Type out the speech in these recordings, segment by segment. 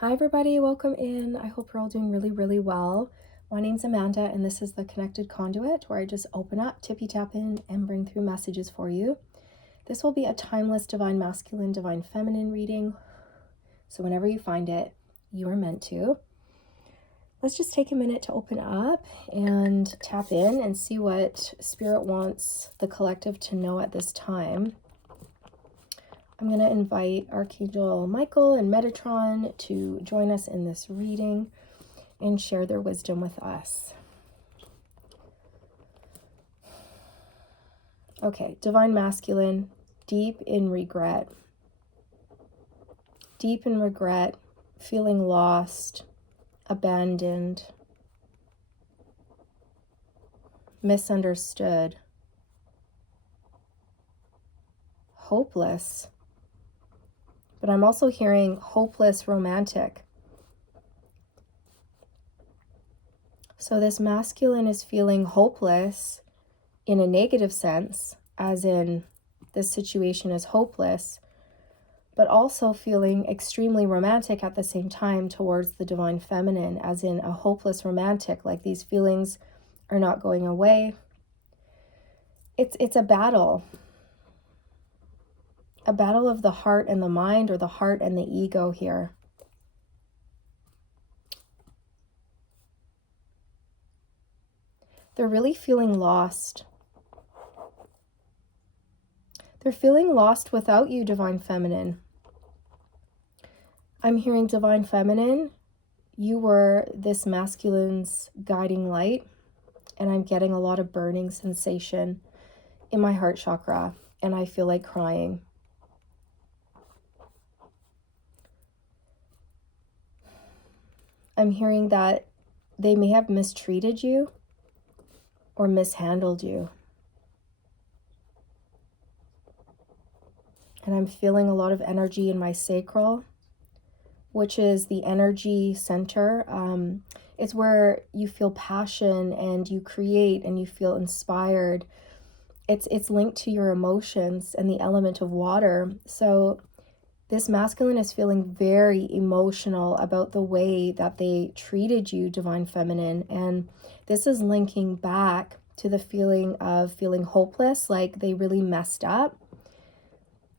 Hi everybody, welcome in. I hope you're all doing really well. My name's Amanda and this is the Connected Conduit, where I just open up, tippy tap in, and bring through messages for you. This will be a timeless divine masculine, divine feminine reading. So whenever you find it, you are meant to. Let's just take a minute to open up and tap in and see what Spirit wants the collective to know at this time. I'm going to invite Archangel Michael and Metatron to join us in this reading and share their wisdom with us. Okay, divine masculine, deep in regret, feeling lost, abandoned, misunderstood, hopeless. But I'm also hearing hopeless romantic. So this masculine is feeling hopeless in a negative sense, as in this situation is hopeless, but also feeling extremely romantic at the same time towards the divine feminine, as in a hopeless romantic, like these feelings are not going away. It's a battle of the heart and the mind, or the heart and the ego here. They're really feeling lost. They're feeling lost without you, divine feminine. I'm hearing divine feminine, you were this masculine's guiding light, and I'm getting a lot of burning sensation in my heart chakra, and I feel like crying. I'm hearing that they may have mistreated you or mishandled you. And I'm feeling a lot of energy in my sacral, which is the energy center. It's where you feel passion and you create and you feel inspired. It's linked to your emotions and the element of water. So this masculine is feeling very emotional about the way that they treated you, divine feminine. And this is linking back to the feeling of feeling hopeless, like they really messed up.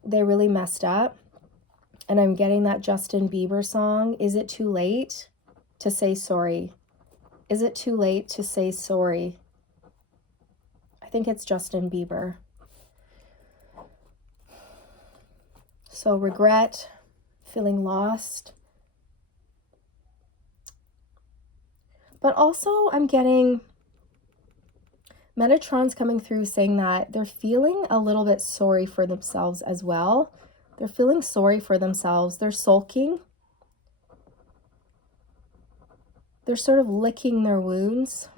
And I'm getting that Justin Bieber song, Is It Too Late to Say Sorry? Is it too late to say sorry? I think it's Justin Bieber. So regret, feeling lost. But also I'm getting Metatron's coming through saying that they're feeling a little bit sorry for themselves as well. They're feeling sorry for themselves. They're sulking. They're sort of licking their wounds.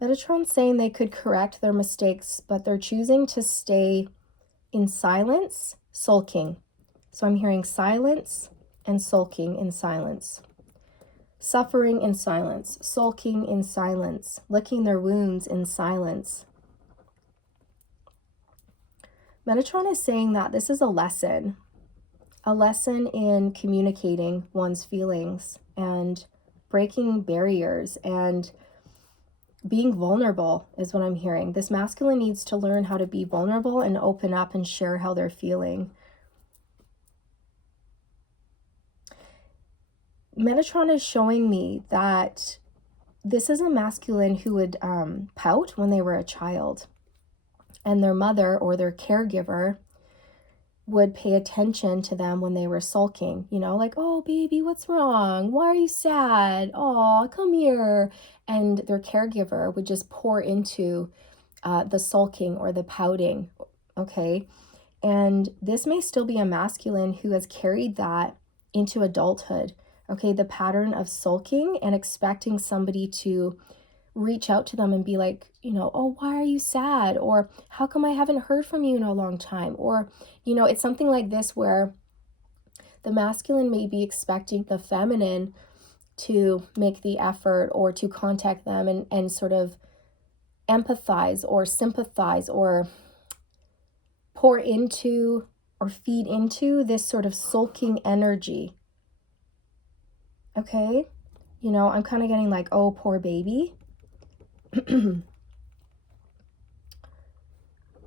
Metatron's saying they could correct their mistakes, but they're choosing to stay in silence, sulking. So I'm hearing silence and sulking in silence. Suffering in silence, sulking in silence, licking their wounds in silence. Metatron is saying that this is a lesson in communicating one's feelings and breaking barriers and being vulnerable is what I'm hearing. This masculine needs to learn how to be vulnerable and open up and share how they're feeling. Metatron is showing me that this is a masculine who would pout when they were a child, and their mother or their caregiver would pay attention to them when they were sulking, like, oh baby, what's wrong? Why are you sad? Oh, come here. And their caregiver would just pour into the sulking or the pouting. Okay. And this may still be a masculine who has carried that into adulthood. Okay. The pattern of sulking and expecting somebody to reach out to them and be like, oh, why are you sad? Or how come I haven't heard from you in a long time? Or, it's something like this where the masculine may be expecting the feminine to make the effort or to contact them and sort of empathize or sympathize or pour into or feed into this sort of sulking energy. Okay? You know, I'm kind of getting like, oh, poor baby.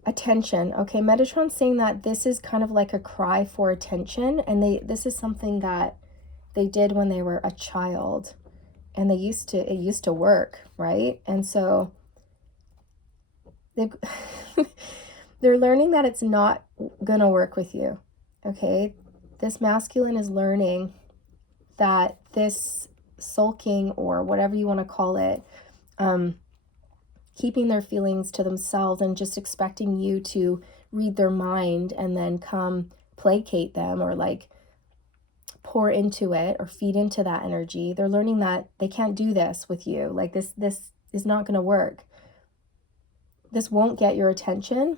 Attention. Okay, Metatron's saying that this is kind of like a cry for attention, and this is something that they did when they were a child, and it used to work, right? And so they're learning that it's not gonna work with you. Okay, this masculine is learning that this sulking, or whatever you want to call it, keeping their feelings to themselves and just expecting you to read their mind and then come placate them or like pour into it or feed into that energy. They're learning that they can't do this with you. Like this is not going to work. This won't get your attention.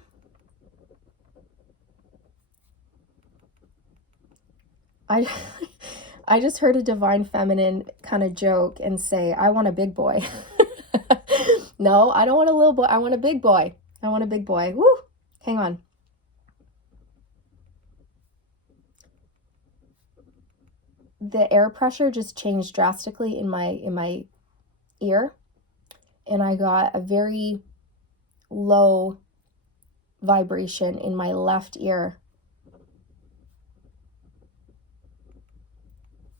I just heard a divine feminine kind of joke and say, I want a big boy. No, I don't want a little boy. I want a big boy. I want a big boy. Woo! Hang on. The air pressure just changed drastically in my ear, and I got a very low vibration in my left ear.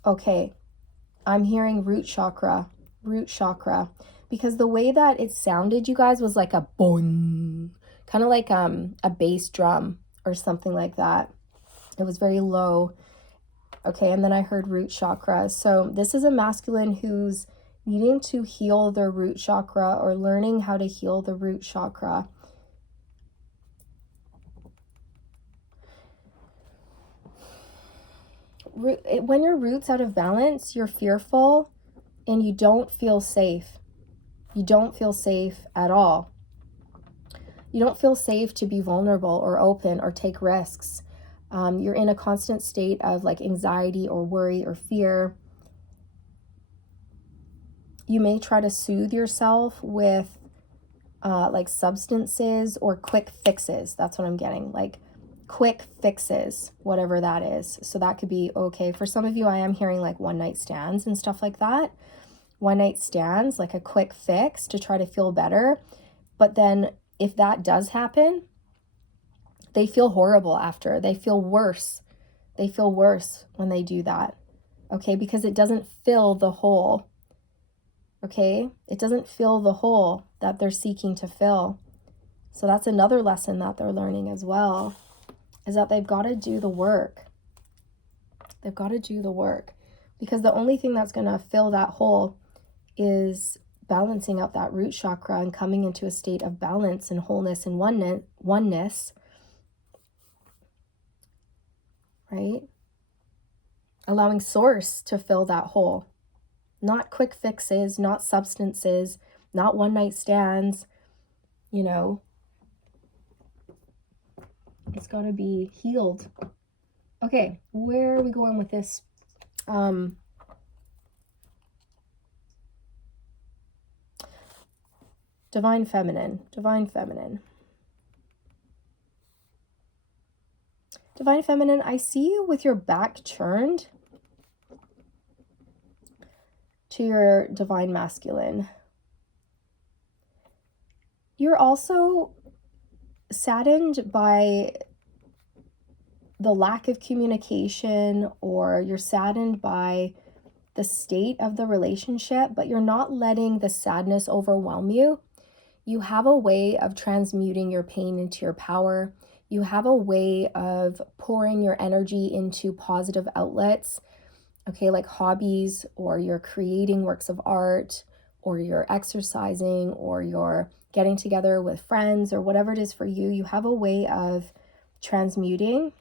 Okay, I'm hearing root chakra, because the way that it sounded, you guys, was like a boing, kind of like a bass drum or something like that. It was very low. Okay, and then I heard root chakra. So this is a masculine who's needing to heal their root chakra or learning how to heal the root chakra. When your root's out of balance, you're fearful and you don't feel safe. You don't feel safe at all. You don't feel safe to be vulnerable or open or take risks. You're in a constant state of like anxiety or worry or fear. You may try to soothe yourself with like substances or quick fixes. That's what I'm getting. Like quick fixes, whatever that is. So that could be okay. For some of you, I am hearing like one night stands and stuff like that. One night stands, like a quick fix to try to feel better. But then if that does happen, they feel horrible after. They feel worse. They feel worse when they do that. Okay, because it doesn't fill the hole. Okay, it doesn't fill the hole that they're seeking to fill. So that's another lesson that they're learning as well, is that they've got to do the work. They've got to do the work, because the only thing that's going to fill that hole is balancing out that root chakra and coming into a state of balance and wholeness and oneness, right? Allowing source to fill that hole. Not quick fixes, not substances, not one night stands, you know. It's got to be healed. Okay, where are we going with this? Divine feminine. Divine feminine, I see you with your back turned to your divine masculine. You're also saddened by the lack of communication, or you're saddened by the state of the relationship, but you're not letting the sadness overwhelm you. You have a way of transmuting your pain into your power. You have a way of pouring your energy into positive outlets, okay, like hobbies, or you're creating works of art, or you're exercising, or you're getting together with friends, or whatever it is for you. You have a way of transmuting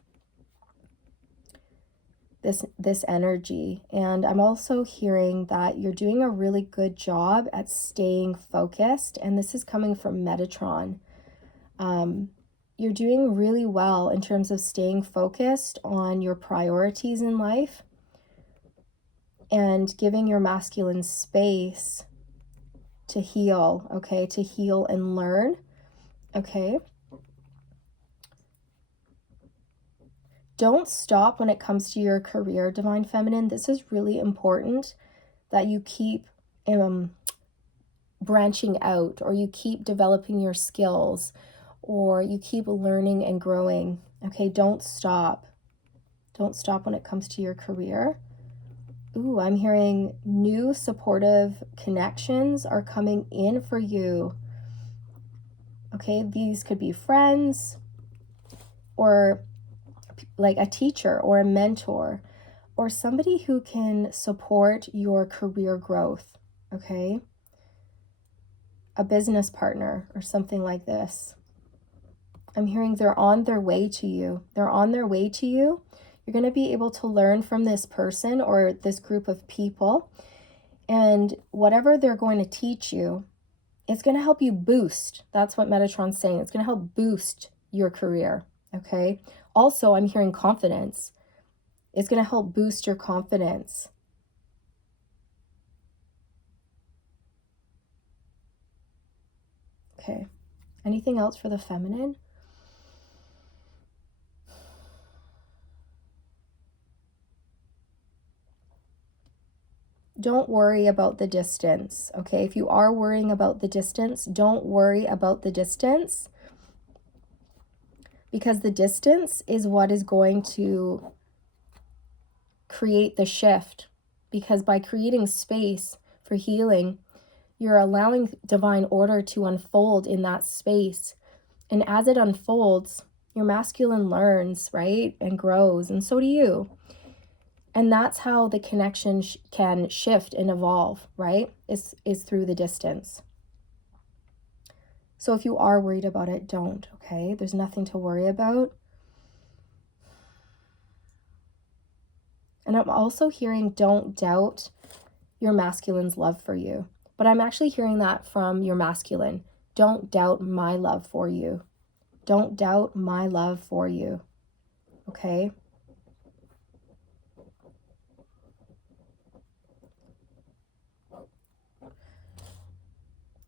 this energy. And I'm also hearing that you're doing a really good job at staying focused, and this is coming from Metatron. You're doing really well in terms of staying focused on your priorities in life and giving your masculine space to heal, okay, to heal and learn, okay? Don't stop when it comes to your career, Divine Feminine. This is really important that you keep branching out, or you keep developing your skills, or you keep learning and growing. Okay, don't stop. Don't stop when it comes to your career. Ooh, I'm hearing new supportive connections are coming in for you. Okay, these could be friends, or like a teacher or a mentor, or somebody who can support your career growth. Okay, a business partner or something like this. I'm hearing they're on their way to you. They're on their way to you. You're going to be able to learn from this person or this group of people. And whatever they're going to teach you, it's going to help you boost. That's what Metatron's saying. It's going to help boost your career. Okay. Also, I'm hearing confidence. It's going to help boost your confidence. Okay. Anything else for the feminine? Don't worry about the distance, okay? If you are worrying about the distance, don't worry about the distance, because the distance is what is going to create the shift. Because by creating space for healing, you're allowing divine order to unfold in that space. And as it unfolds, your masculine learns, right? And grows, and so do you. And that's how the connection can shift and evolve, right? Is through the distance. So if you are worried about it, don't, okay? There's nothing to worry about. And I'm also hearing don't doubt your masculine's love for you. But I'm actually hearing that from your masculine. Don't doubt my love for you. Don't doubt my love for you, okay?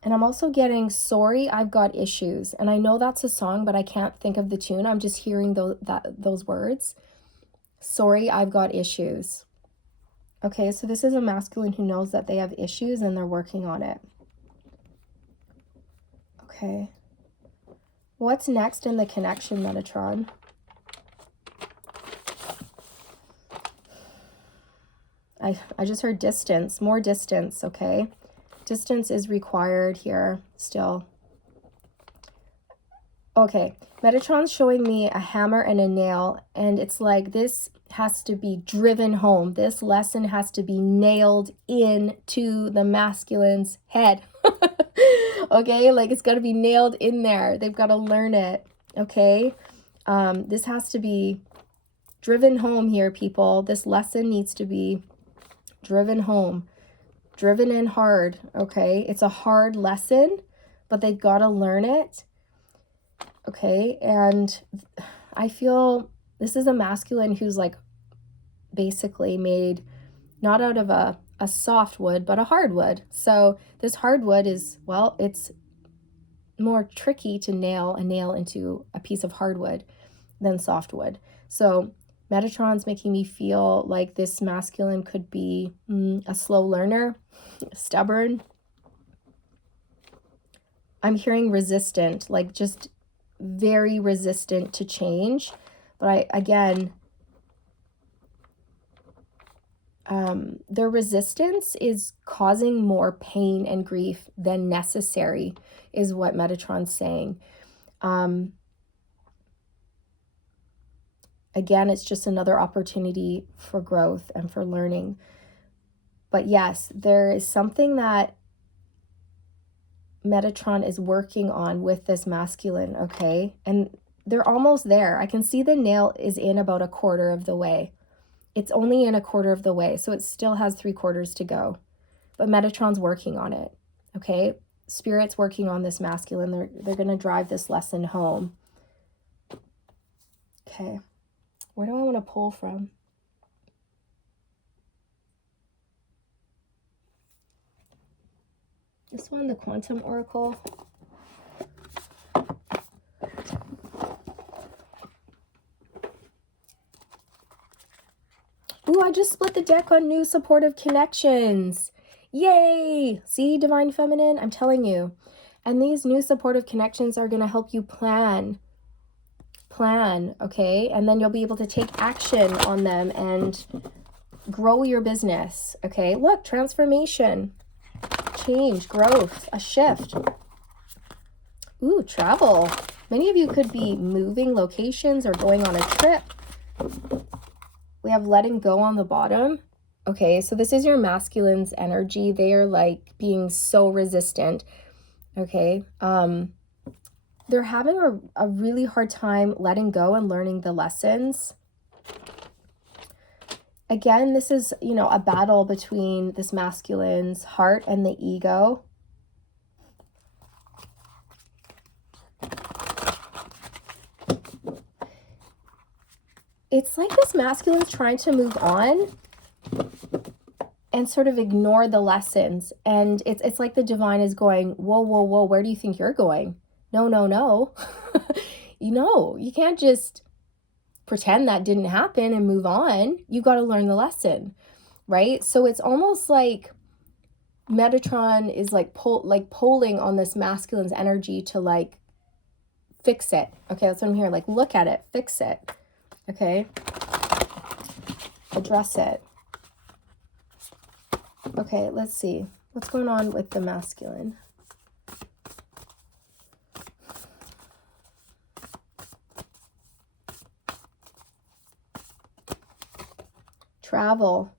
And I'm also getting, sorry, I've got issues. And I know that's a song, but I can't think of the tune. I'm just hearing those words. Sorry, I've got issues. Okay, so this is a masculine who knows that they have issues and they're working on it. Okay. What's next in the connection, Metatron? I just heard distance, more distance, okay? Distance is required here still. Okay, Metatron's showing me a hammer and a nail, and it's like this has to be driven home. This lesson has to be nailed into the masculine's head. Okay, like it's got to be nailed in there. They've got to learn it, okay? This has to be driven home here, people. This lesson needs to be driven home, driven in hard, okay? It's a hard lesson, but they've got to learn it, okay? And I feel this is a masculine who's like basically made not out of a soft wood, but a hardwood. So this hardwood is, well, it's more tricky to nail a nail into a piece of hardwood than softwood. So Metatron's making me feel like this masculine could be a slow learner, stubborn. I'm hearing resistant, like just very resistant to change. But their resistance is causing more pain and grief than necessary, is what Metatron's saying. Again, it's just another opportunity for growth and for learning. But yes, there is something that Metatron is working on with this masculine, okay? And they're almost there. I can see the nail is in about a quarter of the way. It's only in a quarter of the way, so it still has 3/4 to go. But Metatron's working on it, okay? Spirit's working on this masculine. They're going to drive this lesson home. Okay. Where do I want to pull from? This one, the Quantum Oracle. Ooh, I just split the deck on new supportive connections. Yay! See, Divine Feminine? I'm telling you. And these new supportive connections are going to help you plan, okay? And then you'll be able to take action on them and grow your business, okay? Look, transformation, change, growth, a shift. Ooh, travel. Many of you could be moving locations or going on a trip. We have letting go on the bottom. Okay, so this is your masculine's energy. They are like being so resistant. Okay, they're having a really hard time letting go and learning the lessons. Again, this is, you know, a battle between this masculine's heart and the ego. It's like this masculine's trying to move on and sort of ignore the lessons. And it's like the divine is going, whoa, whoa, whoa, where do you think you're going? No, no, no. You know, you can't just pretend that didn't happen and move on. You got to learn the lesson, right? So it's almost like Metatron is like polling on this masculine's energy to like fix it. Okay, that's what I'm hearing. Like, look at it, fix it. Okay, address it. Okay, let's see. What's going on with the masculine? Travel.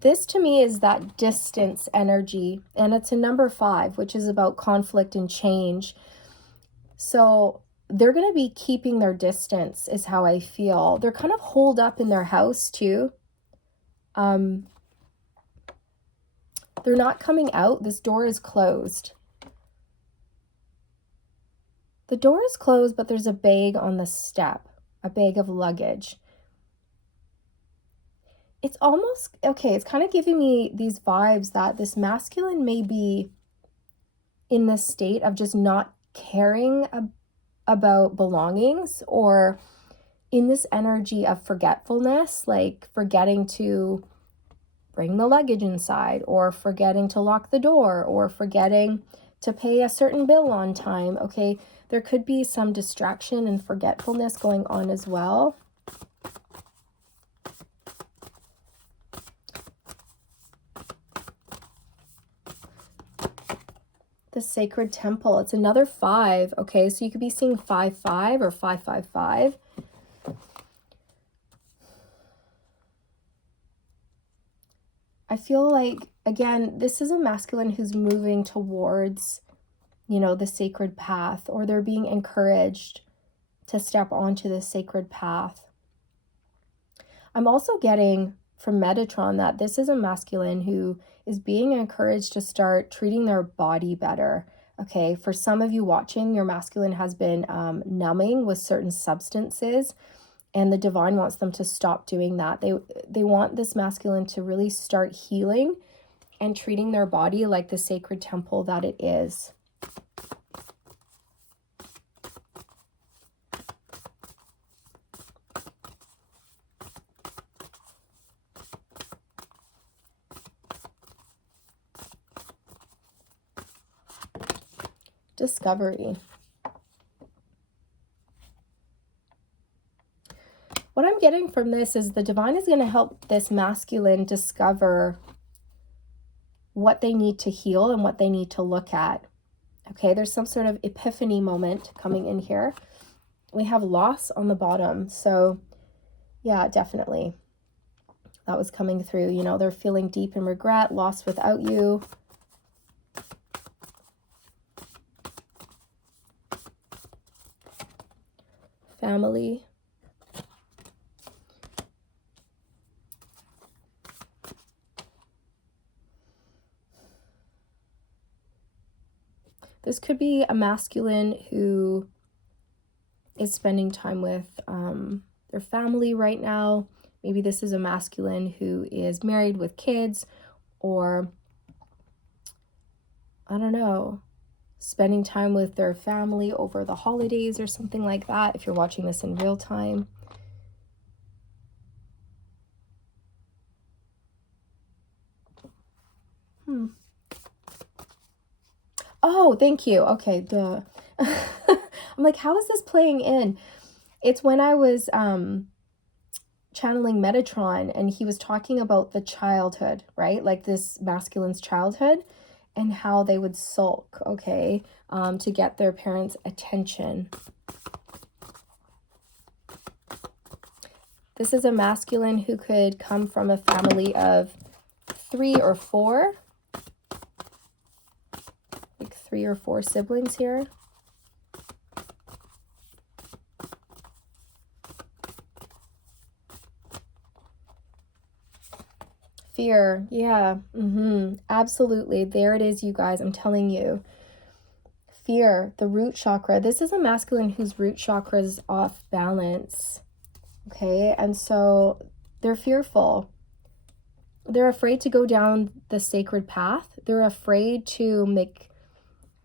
This to me is that distance energy, and it's a number 5, which is about conflict and change. So they're going to be keeping their distance is how I feel. They're kind of holed up in their house too. They're not coming out. This door is closed. The door is closed, but there's a bag on the step, a bag of luggage. It's almost, okay, it's kind of giving me these vibes that this masculine may be in this state of just not caring about belongings, or in this energy of forgetfulness, like forgetting to bring the luggage inside, or forgetting to lock the door, or forgetting to pay a certain bill on time. Okay, there could be some distraction and forgetfulness going on as well. The sacred temple, it's another 5. Okay, so you could be seeing 5-5 or 5-5-5. I feel like, again, this is a masculine who's moving towards, you know, the sacred path, or they're being encouraged to step onto the sacred path. I'm also getting from Metatron that this is a masculine who is being encouraged to start treating their body better. Okay, for some of you watching, your masculine has been numbing with certain substances, and the divine wants them to stop doing that. They want this masculine to really start healing and treating their body like the sacred temple that it is. Discovery. What I'm getting from this is the divine is going to help this masculine discover what they need to heal and what they need to look at. Okay, there's some sort of epiphany moment coming in here. We have loss on the bottom. So yeah, definitely. That was coming through. You know, they're feeling deep in regret, lost without you. Family. This could be a masculine who is spending time with their family right now. Maybe this is a masculine who is married with kids, or I don't know. spending time with their family over the holidays or something like that, if you're watching this in real time. Oh, thank you. Okay, duh. I'm like, how is this playing in? It's when I was channeling Metatron, and he was talking about the childhood, right? Like this masculine's childhood and how they would sulk, okay, to get their parents' attention. This is a masculine who could come from a family of 3 or 4, like 3 or 4 siblings here. Fear, yeah, absolutely. There it is, you guys. I'm telling you. Fear, the root chakra. This is a masculine whose root chakra is off balance. Okay, and so they're fearful. They're afraid to go down the sacred path. They're afraid to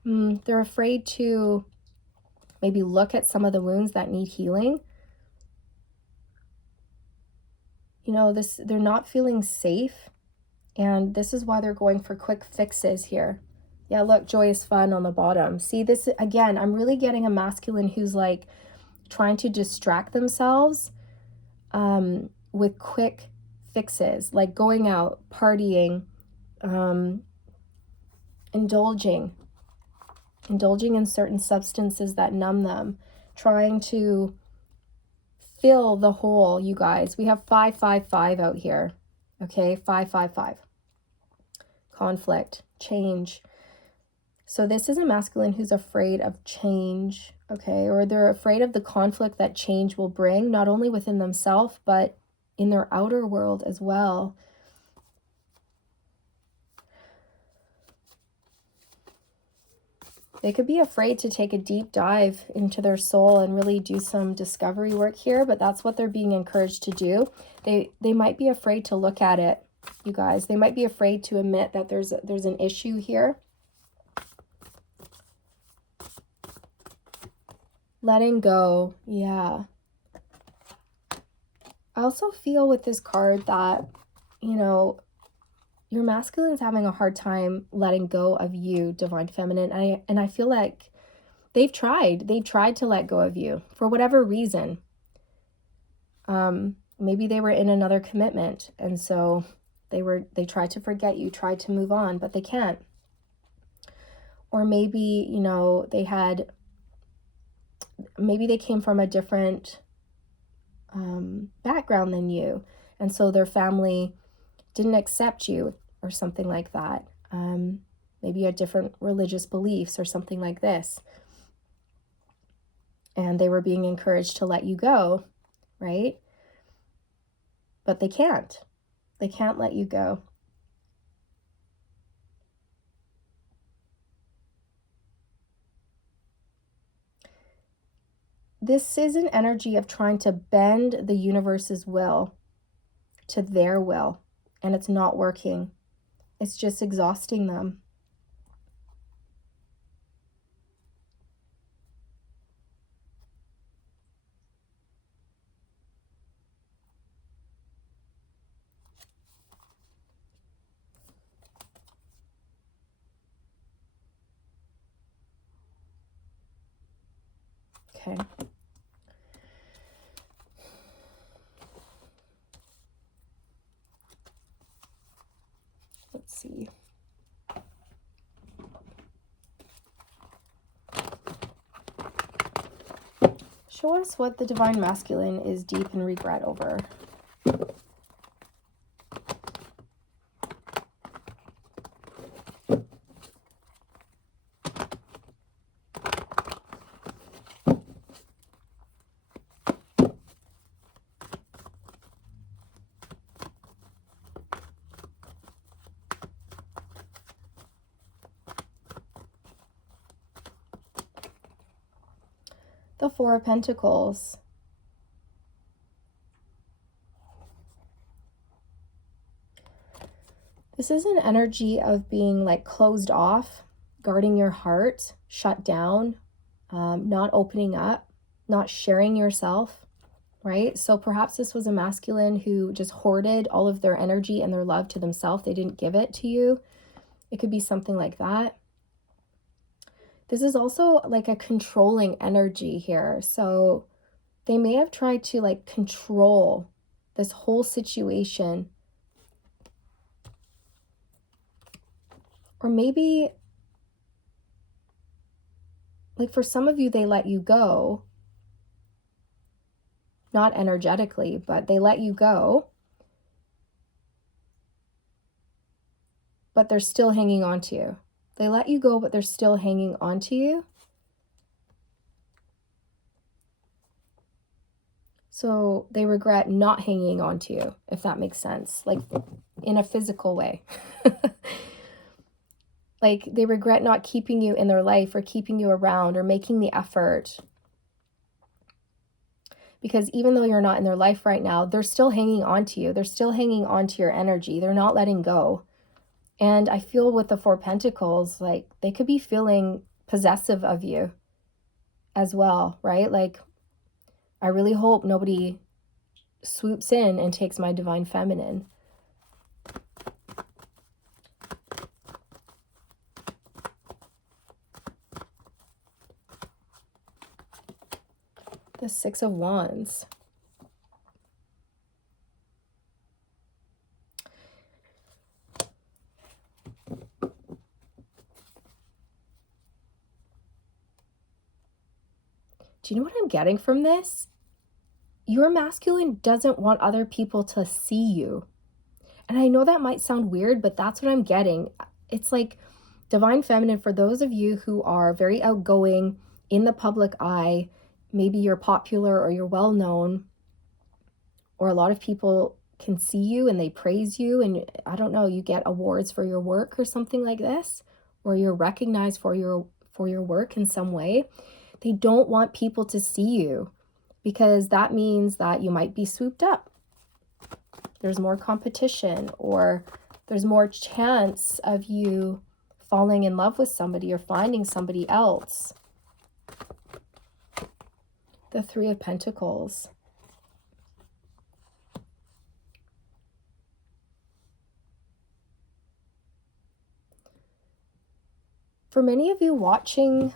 they're afraid to maybe look at some of the wounds that need healing. You know, they're not feeling safe, and this is why they're going for quick fixes here. Yeah, look, joy is fun on the bottom. See, this again, I'm really getting a masculine who's like trying to distract themselves with quick fixes, like going out, partying, indulging in certain substances that numb them, trying to fill the hole, you guys. We have 555 out here. Okay, 555. Conflict, change. So this is a masculine who's afraid of change, okay? Or they're afraid of the conflict that change will bring, not only within themselves, but in their outer world as well. They could be afraid to take a deep dive into their soul and really do some discovery work here, but that's what they're being encouraged to do. They might be afraid to look at it, you guys. They might be afraid to admit that there's an issue here. Letting go, yeah. I also feel with this card that, you know, your masculine's having a hard time letting go of you, divine feminine. And I feel like they've tried to let go of you for whatever reason. Maybe they were in another commitment, and so they tried to forget you, tried to move on, but they can't. Or maybe, you know, maybe they came from a different background than you, and so their family didn't accept you or something like that. Maybe you had different religious beliefs or something like this, and they were being encouraged to let you go, right? But they can't let you go. This is an energy of trying to bend the universe's will to their will, and it's not working. It's just exhausting them. Okay. Let's see. Show us what the divine masculine is deep in regret over. The Four of Pentacles. This is an energy of being like closed off. guarding your heart, shut down, not opening up, not sharing yourself, right? So perhaps this was a masculine who just hoarded all of their energy and their love to themselves. They didn't give it to you. It could be something like that. This is also like a controlling energy here. So they may have tried to like control this whole situation. Or maybe, like for some of you, they let you go. Not energetically, but they let you go. But they're still hanging on to you. They let you go, but they're still hanging on to you. So they regret not hanging on to you, if that makes sense, like in a physical way. Like they regret not keeping you in their life or keeping you around or making the effort. Because even though you're not in their life right now, they're still hanging on to you. They're still hanging on to your energy. They're not letting go. And I feel with the Four Pentacles, like they could be feeling possessive of you as well, right? Like, I really hope nobody swoops in and takes my divine feminine. The Six of Wands. Do you know what I'm getting from this? Your masculine doesn't want other people to see you. And I know that might sound weird, but that's what I'm getting. It's like divine feminine, for those of you who are very outgoing in the public eye, maybe you're popular or you're well known, or a lot of people can see you and they praise you, and I don't know, you get awards for your work or something like this, or you're recognized for your work in some way. They don't want people to see you because that means that you might be swooped up. There's more competition, or there's more chance of you falling in love with somebody or finding somebody else. The Three of Pentacles. For many of you watching,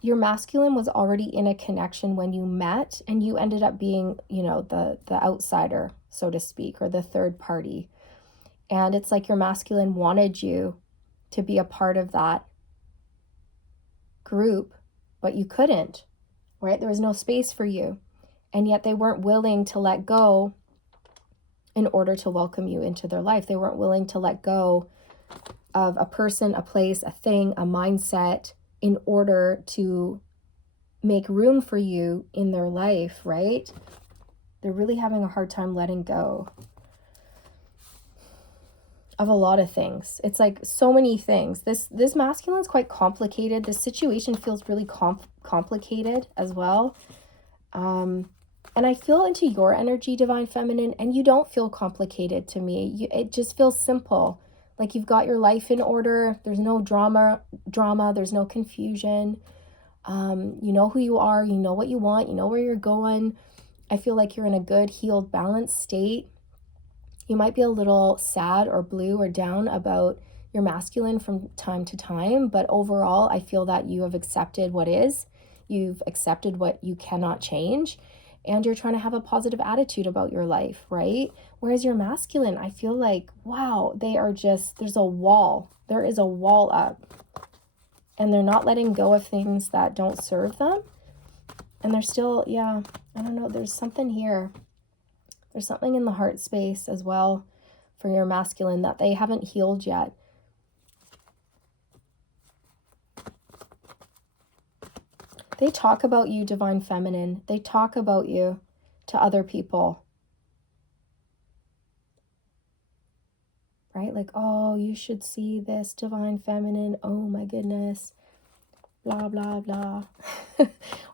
your masculine was already in a connection when you met, and you ended up being, you know, the outsider, so to speak, or the third party. And it's like your masculine wanted you to be a part of that group, but you couldn't, right? There was no space for you. And yet they weren't willing to let go in order to welcome you into their life. They weren't willing to let go of a person, a place, a thing, a mindset in order to make room for you in their life, right? They're really having a hard time letting go of a lot of things. It's like so many things. This masculine is quite complicated. This situation feels really complicated as well. And I feel into your energy, divine feminine, and you don't feel complicated to me. It just feels simple. Like you've got your life in order. There's no drama. There's no confusion. You know who you are. You know what you want. You know where you're going. I feel like you're in a good, healed, balanced state. You might be a little sad or blue or down about your masculine from time to time, but overall, I feel that you have accepted what is. You've accepted what you cannot change, and you're trying to have a positive attitude about your life, right? Whereas your masculine, I feel like, wow, they are just, there's a wall. There is a wall up, and they're not letting go of things that don't serve them. And they're still, yeah, I don't know, there's something here. There's something in the heart space as well for your masculine that they haven't healed yet. They talk about you, divine feminine. They talk about you to other people. Right? Like, oh, you should see this, divine feminine. Oh my goodness. Blah, blah, blah.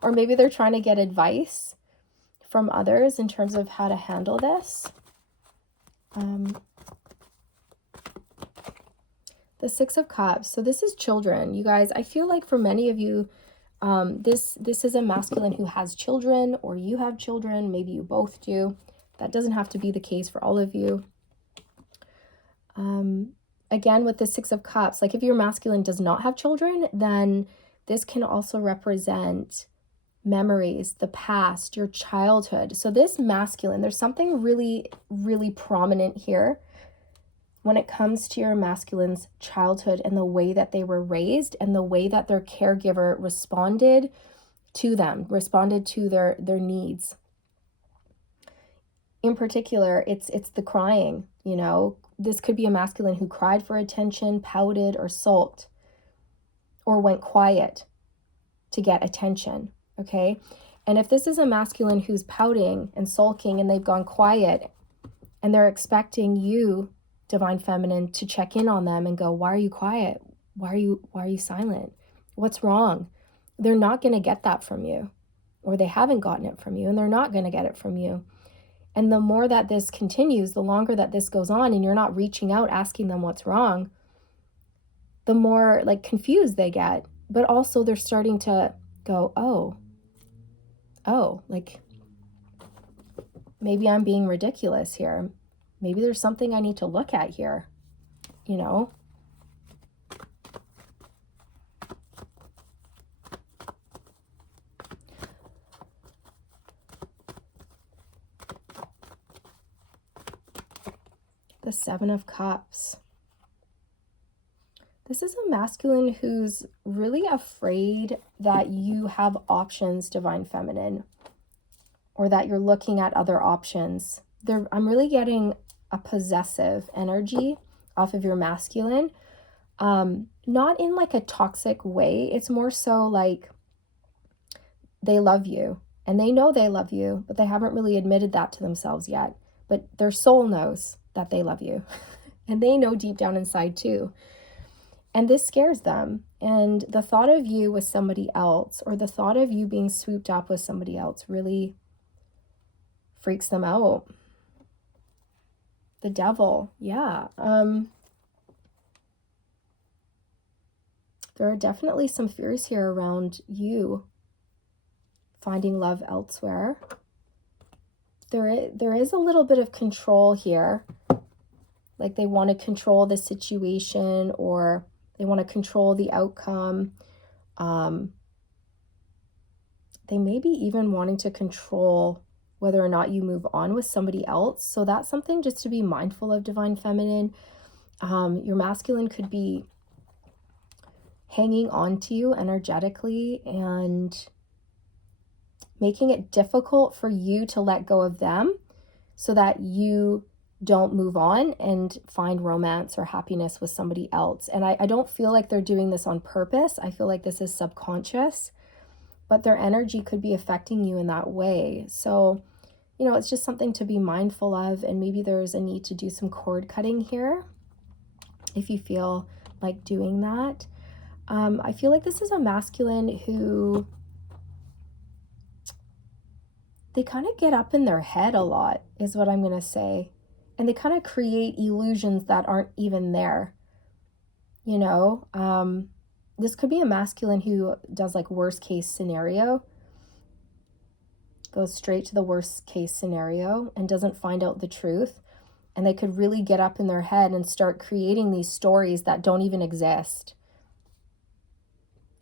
Or maybe they're trying to get advice from others in terms of how to handle this. The Six of Cups. So this is children. You guys, I feel like for many of you, this is a masculine who has children, or you have children. Maybe you both do. That doesn't have to be the case for all of you. Again, with the Six of Cups, like if your masculine does not have children, then this can also represent memories, the past, your childhood. So this masculine, there's something really, really prominent here when it comes to your masculine's childhood and the way that they were raised and the way that their caregiver responded to them, responded to their needs. In particular, it's the crying, you know. This could be a masculine who cried for attention, pouted, or sulked, or went quiet to get attention, okay? And if this is a masculine who's pouting and sulking and they've gone quiet and they're expecting you, Divine Feminine, to check in on them and go, why are you quiet? Why are you silent? What's wrong? They're not going to get that from you, or they haven't gotten it from you, and they're not going to get it from you. And the more that this continues, the longer that this goes on and you're not reaching out, asking them what's wrong, the more like confused they get. But also they're starting to go, oh, like maybe I'm being ridiculous here. Maybe there's something I need to look at here, you know? The Seven of Cups. This is a masculine who's really afraid that you have options, Divine Feminine, or that you're looking at other options. I'm really getting a possessive energy off of your masculine. Not in like a toxic way. It's more so like they love you and they know they love you, but they haven't really admitted that to themselves yet. But their soul knows that they love you and they know deep down inside too. And this scares them. And the thought of you with somebody else, or the thought of you being swooped up with somebody else, really freaks them out. The Devil, yeah. There are definitely some fears here around you finding love elsewhere. There is a little bit of control here. Like they want to control the situation, or they want to control the outcome. They may be even wanting to control whether or not you move on with somebody else. So that's something just to be mindful of, Divine Feminine. Your masculine could be hanging on to you energetically and making it difficult for you to let go of them so that you don't move on and find romance or happiness with somebody else. And I don't feel like they're doing this on purpose. I feel like this is subconscious, but their energy could be affecting you in that way. So, you know, it's just something to be mindful of. And maybe there's a need to do some cord cutting here if you feel like doing that. I feel like this is a masculine who, they kind of get up in their head a lot, is what I'm going to say. And they kind of create illusions that aren't even there. You know, this could be a masculine who does like worst case scenario, goes straight to the worst case scenario and doesn't find out the truth. And they could really get up in their head and start creating these stories that don't even exist.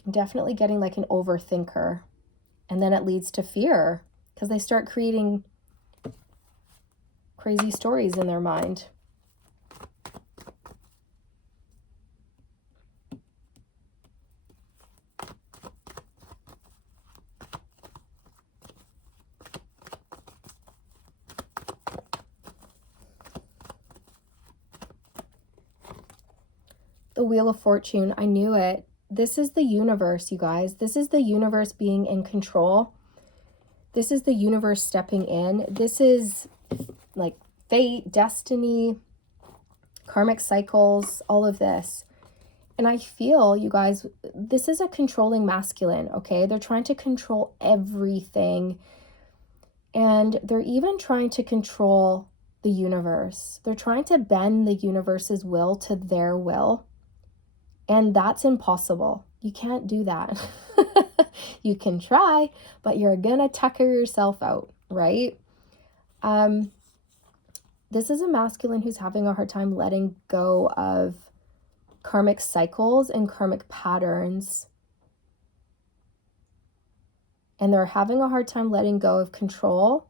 I'm definitely getting like an overthinker. And then it leads to fear because they start creating crazy stories in their mind. The Wheel of Fortune, I knew it. This is the universe, you guys. This is the universe being in control. This is the universe stepping in. This is like fate, destiny, karmic cycles, all of this. And I feel, you guys, this is a controlling masculine, okay? They're trying to control everything. And they're even trying to control the universe. They're trying to bend the universe's will to their will. And that's impossible. You can't do that. You can try, but you're gonna tucker yourself out, right? This is a masculine who's having a hard time letting go of karmic cycles and karmic patterns. And they're having a hard time letting go of control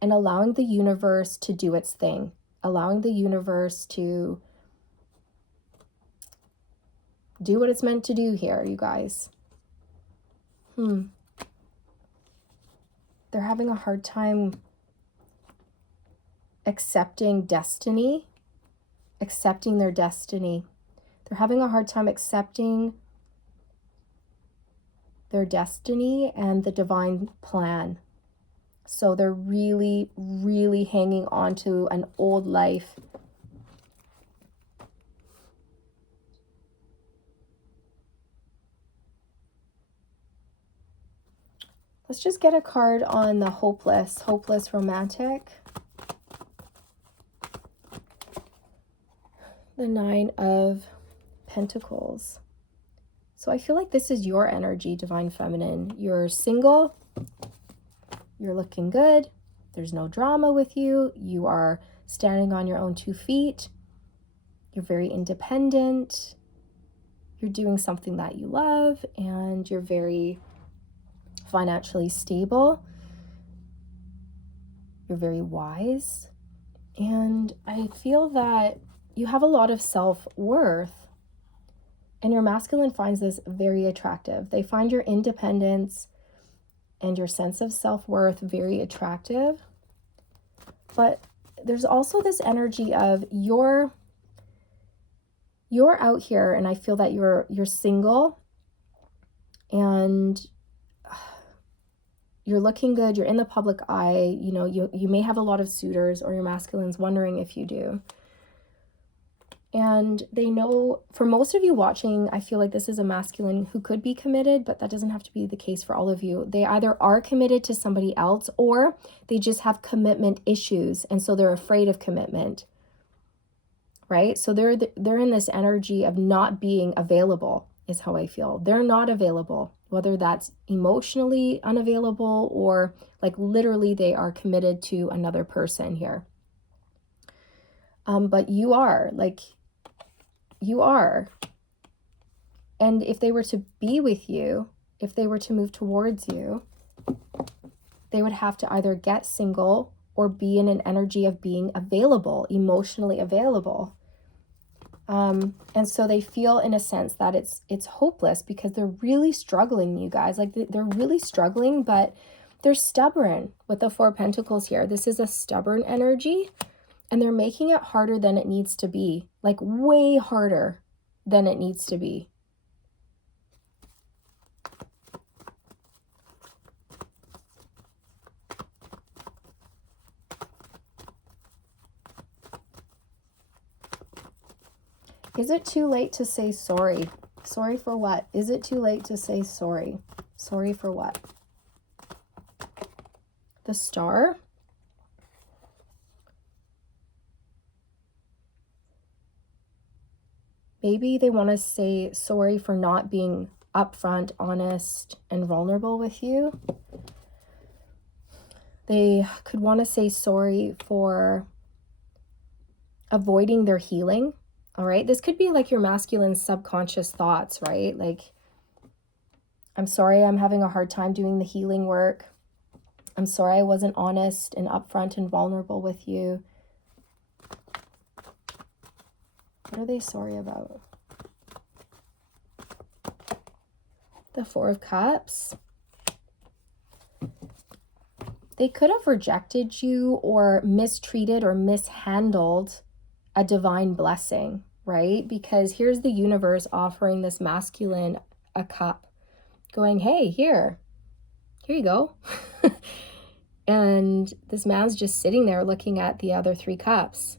and allowing the universe to do its thing, allowing the universe to do what it's meant to do here, you guys. They're having a hard time accepting destiny, accepting their destiny. They're having a hard time accepting their destiny and the divine plan. So they're really, really hanging on to an old life. Let's just get a card on the hopeless romantic. The 9 of Pentacles. So I feel like this is your energy, Divine Feminine. You're single. You're looking good. There's no drama with you. You are standing on your own 2 feet. You're very independent. You're doing something that you love, and you're very financially stable. You're very wise. And I feel that you have a lot of self-worth, and your masculine finds this very attractive. They find your independence and your sense of self-worth very attractive. But there's also this energy of you're out here, and I feel that you're single and you're looking good, you're in the public eye, you know, you may have a lot of suitors, or your masculine's wondering if you do. And they know, for most of you watching, I feel like this is a masculine who could be committed, but that doesn't have to be the case for all of you. They either are committed to somebody else, or they just have commitment issues, and so they're afraid of commitment, right? So they're in this energy of not being available, is how I feel. They're not available, whether that's emotionally unavailable or like literally they are committed to another person here. But you are, like, you are. And if they were to be with you, if they were to move towards you, they would have to either get single or be in an energy of being available, emotionally available. And so they feel, in a sense, that it's hopeless because they're really struggling, you guys. Like, they're really struggling, but they're stubborn with the 4 Pentacles here. This is a stubborn energy, and they're making it harder than it needs to be, like way harder than it needs to be. Is it too late to say sorry? Sorry for what? Is it too late to say sorry? Sorry for what? The Star. Maybe they want to say sorry for not being upfront, honest, and vulnerable with you. They could want to say sorry for avoiding their healing. All right, this could be like your masculine subconscious thoughts, right? Like, I'm sorry I'm having a hard time doing the healing work. I'm sorry I wasn't honest and upfront and vulnerable with you. What are they sorry about? The 4 of Cups. They could have rejected you or mistreated or mishandled a divine blessing, right? Because here's the universe offering this masculine a cup, going, hey, here you go. And this man's just sitting there looking at the other 3 cups,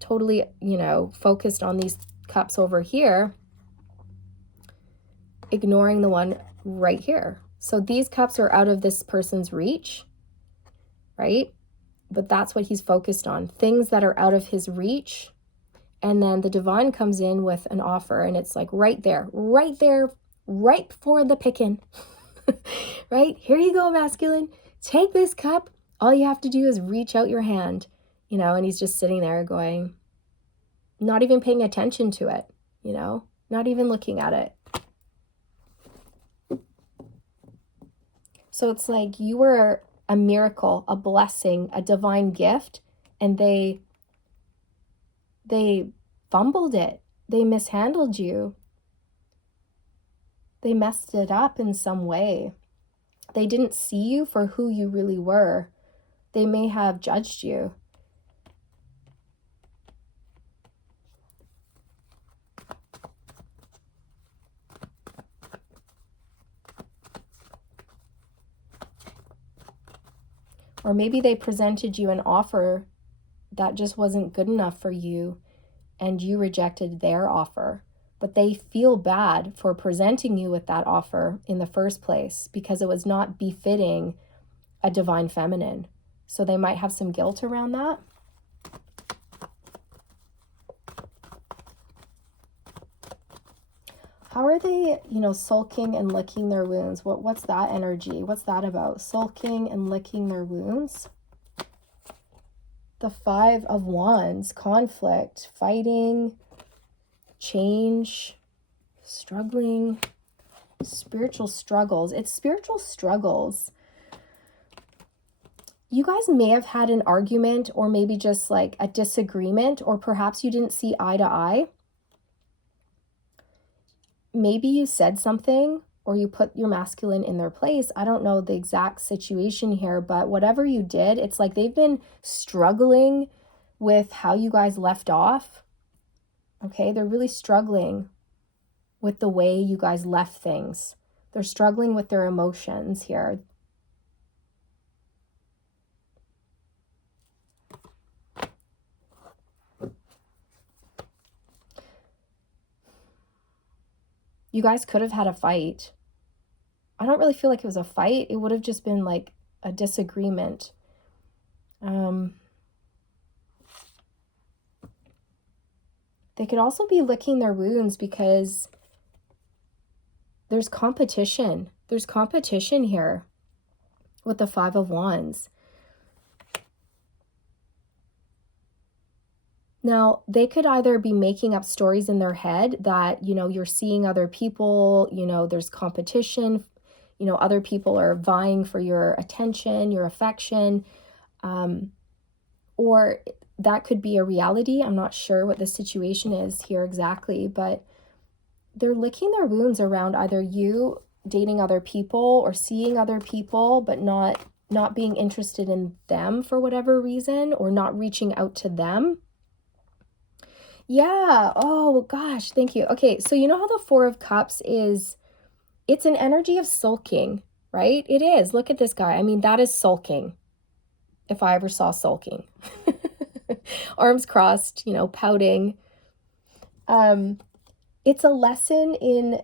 totally, you know, focused on these cups over here, ignoring the one right here. So these cups are out of this person's reach, right? But that's what he's focused on, things that are out of his reach, And then the divine comes in with an offer, and it's like right there, right for the picking. Right? Here you go, masculine. Take this cup. All you have to do is reach out your hand, and he's just sitting there going, not even paying attention to it, not even looking at it. So it's like you were a miracle, a blessing, a divine gift, and they fumbled it. They mishandled you. They messed it up in some way. They didn't see you for who you really were. They may have judged you. Or maybe they presented you an offer that just wasn't good enough for you, and you rejected their offer. But they feel bad for presenting you with that offer in the first place because it was not befitting a divine feminine. So they might have some guilt around that. How are they, sulking and licking their wounds? What's that energy? What's that about? Sulking and licking their wounds? The 5 of Wands, conflict, fighting, change, struggling, spiritual struggles. It's spiritual struggles. You guys may have had an argument, or maybe just like a disagreement, or perhaps you didn't see eye to eye. Maybe you said something, or you put your masculine in their place. I don't know the exact situation here, but whatever you did, it's like they've been struggling with how you guys left off. Okay, they're really struggling with the way you guys left things. They're struggling with their emotions here. You guys could have had a fight. I don't really feel like it was a fight. It would have just been like a disagreement. They could also be licking their wounds because there's competition. There's competition here with the 5 of Wands. Now, they could either be making up stories in their head that, you're seeing other people, there's competition, other people are vying for your attention, your affection, or that could be a reality. I'm not sure what the situation is here exactly, but they're licking their wounds around either you dating other people or seeing other people, but not being interested in them for whatever reason, or not reaching out to them. Yeah. Oh, gosh. Thank you. Okay. So you know how the 4 of Cups is, it's an energy of sulking, right? It is. Look at this guy. I mean, that is sulking. If I ever saw sulking. Arms crossed, pouting. It's a lesson in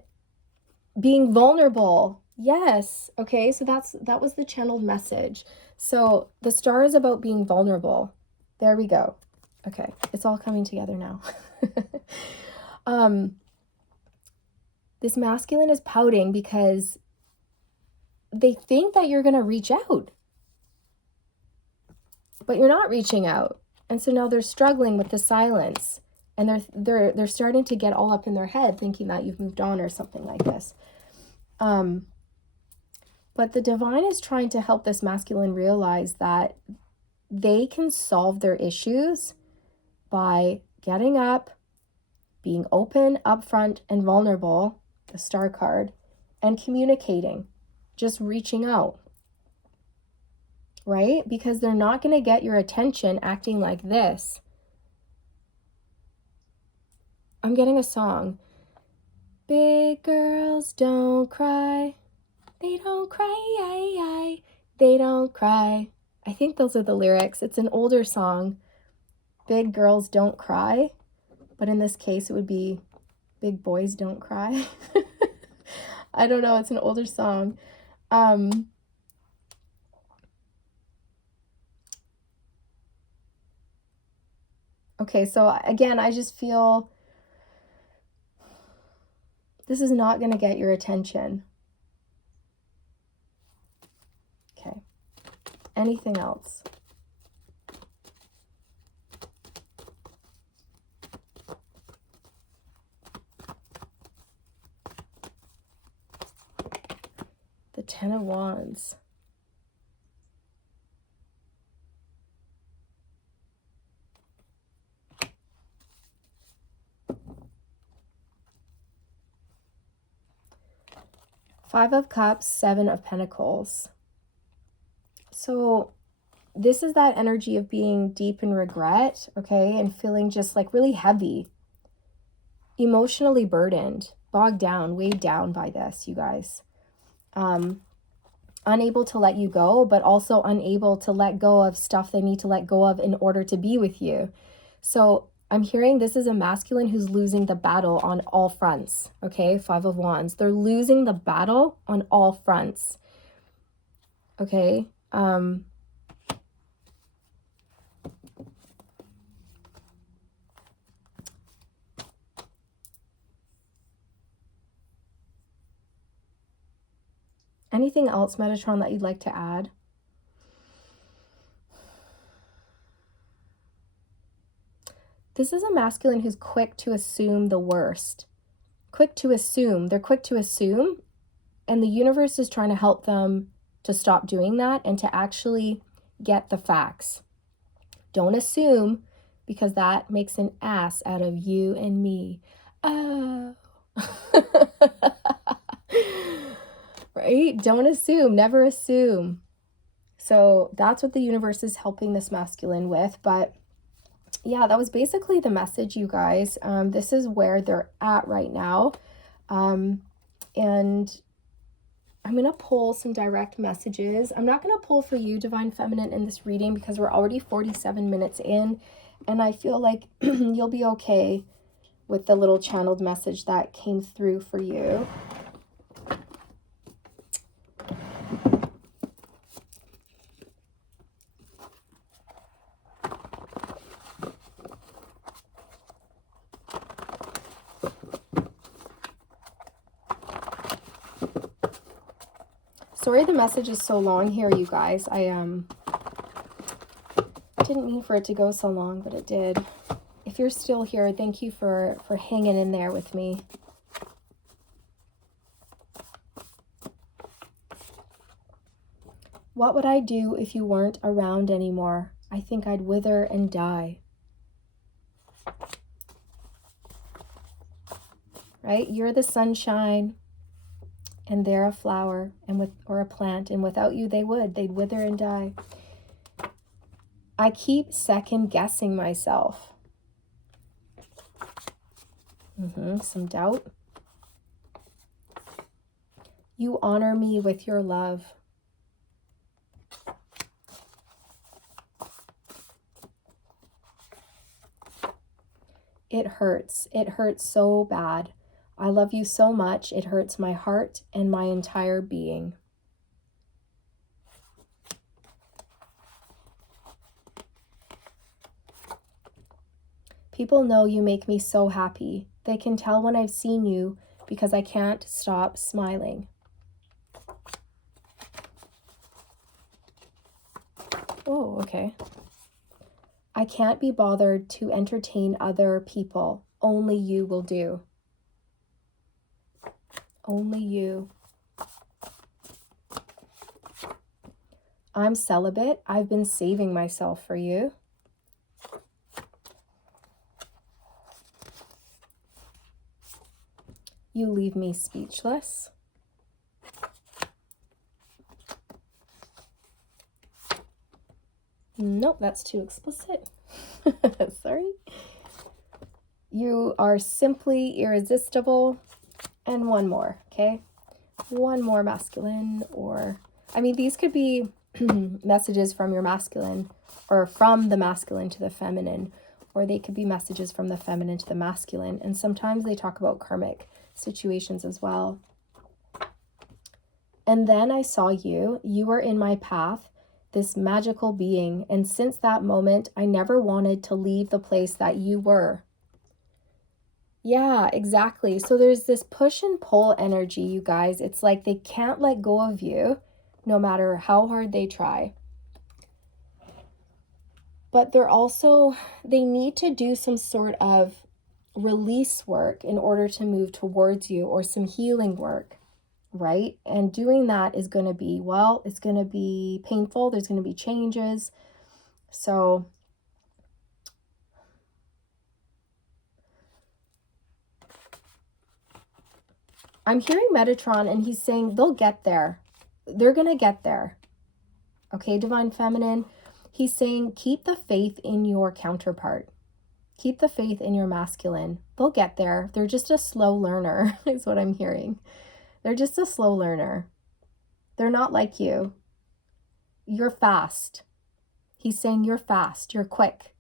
being vulnerable. Yes. Okay. So that was the channeled message. So the star is about being vulnerable. There we go. Okay, it's all coming together now. This masculine is pouting because they think that you're going to reach out, but you're not reaching out. And so now they're struggling with the silence, and they're starting to get all up in their head thinking that you've moved on or something like this. But the divine is trying to help this masculine realize that they can solve their issues by getting up, being open, upfront, and vulnerable, the star card, and communicating, just reaching out, right? Because they're not going to get your attention acting like this. I'm getting a song. Big girls don't cry. They don't cry. They don't cry. I think those are the lyrics. It's an older song. Big girls don't cry, but in this case it would be big boys don't cry. I don't know, it's an older song. Okay, so again, I just feel this is not going to get your attention. Okay. Anything else? The Ten of Wands. Five of Cups, Seven of Pentacles. So this is that energy of being deep in regret, okay, and feeling just like really heavy, emotionally burdened, bogged down, weighed down by this, you guys. Unable to let you go, but also unable to let go of stuff they need to let go of in order to be with you. So I'm hearing this is a masculine who's losing the battle on all fronts, okay? Five of Wands. They're losing the battle on all fronts, okay? Anything else, Metatron, that you'd like to add? This is a masculine who's quick to assume the worst. Quick to assume. They're quick to assume, and the universe is trying to help them to stop doing that and to actually get the facts. Don't assume, because that makes an ass out of you and me. Oh. Right? Don't assume. Never assume. So that's what the universe is helping this masculine with. But yeah, that was basically the message, you guys. This is where they're at right now. And I'm going to pull some direct messages. I'm not going to pull for you, Divine Feminine, in this reading because we're already 47 minutes in. And I feel like you'll be okay with the little channeled message that came through for you. Sorry the message is so long here, you guys. I didn't mean for it to go so long, but it did. If you're still here, thank you for hanging in there with me. What would I do if you weren't around anymore? I think I'd wither and die. Right? You're the sunshine, and they're a flower, or a plant, and without you they'd wither and die. I keep second guessing myself. Some doubt. You honor me with your love. It hurts. It hurts so bad. I love you so much. It hurts my heart and my entire being. People know you make me so happy. They can tell when I've seen you because I can't stop smiling. Oh, okay. I can't be bothered to entertain other people. Only you will do. Only you. I'm celibate. I've been saving myself for you. You leave me speechless. Nope, that's too explicit. Sorry. You are simply irresistible. And one more, okay? One more masculine, or... I mean, these could be messages from your masculine, or from the masculine to the feminine, or they could be messages from the feminine to the masculine. And sometimes they talk about karmic situations as well. And then I saw you. You were in my path, this magical being. And since that moment, I never wanted to leave the place that you were. Yeah, exactly. So there's this push and pull energy, you guys. It's like they can't let go of you no matter how hard they try. But they need to do some sort of release work in order to move towards you, or some healing work, right? And doing that is going to be, well, it's going to be painful. There's going to be changes. So I'm hearing Metatron, and he's saying they'll get there. They're going to get there. Okay, Divine Feminine, he's saying keep the faith in your counterpart. Keep the faith in your masculine. They'll get there. They're just a slow learner, is what I'm hearing. They're just a slow learner. They're not like you. You're fast. He's saying you're fast. You're quick.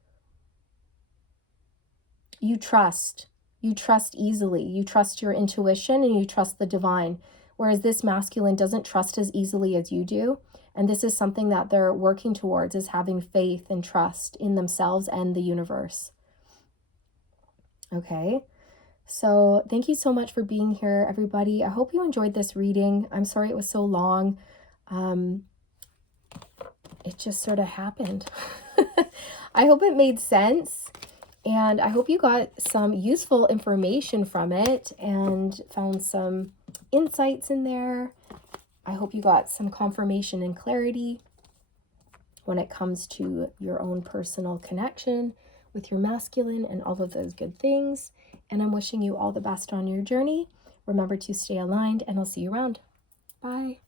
You trust. You trust easily. You trust your intuition, and you trust the divine. Whereas this masculine doesn't trust as easily as you do. And this is something that they're working towards, is having faith and trust in themselves and the universe. Okay. So thank you so much for being here, everybody. I hope you enjoyed this reading. I'm sorry it was so long. It just sort of happened. I hope it made sense. And I hope you got some useful information from it and found some insights in there. I hope you got some confirmation and clarity when it comes to your own personal connection with your masculine and all of those good things. And I'm wishing you all the best on your journey. Remember to stay aligned, and I'll see you around. Bye.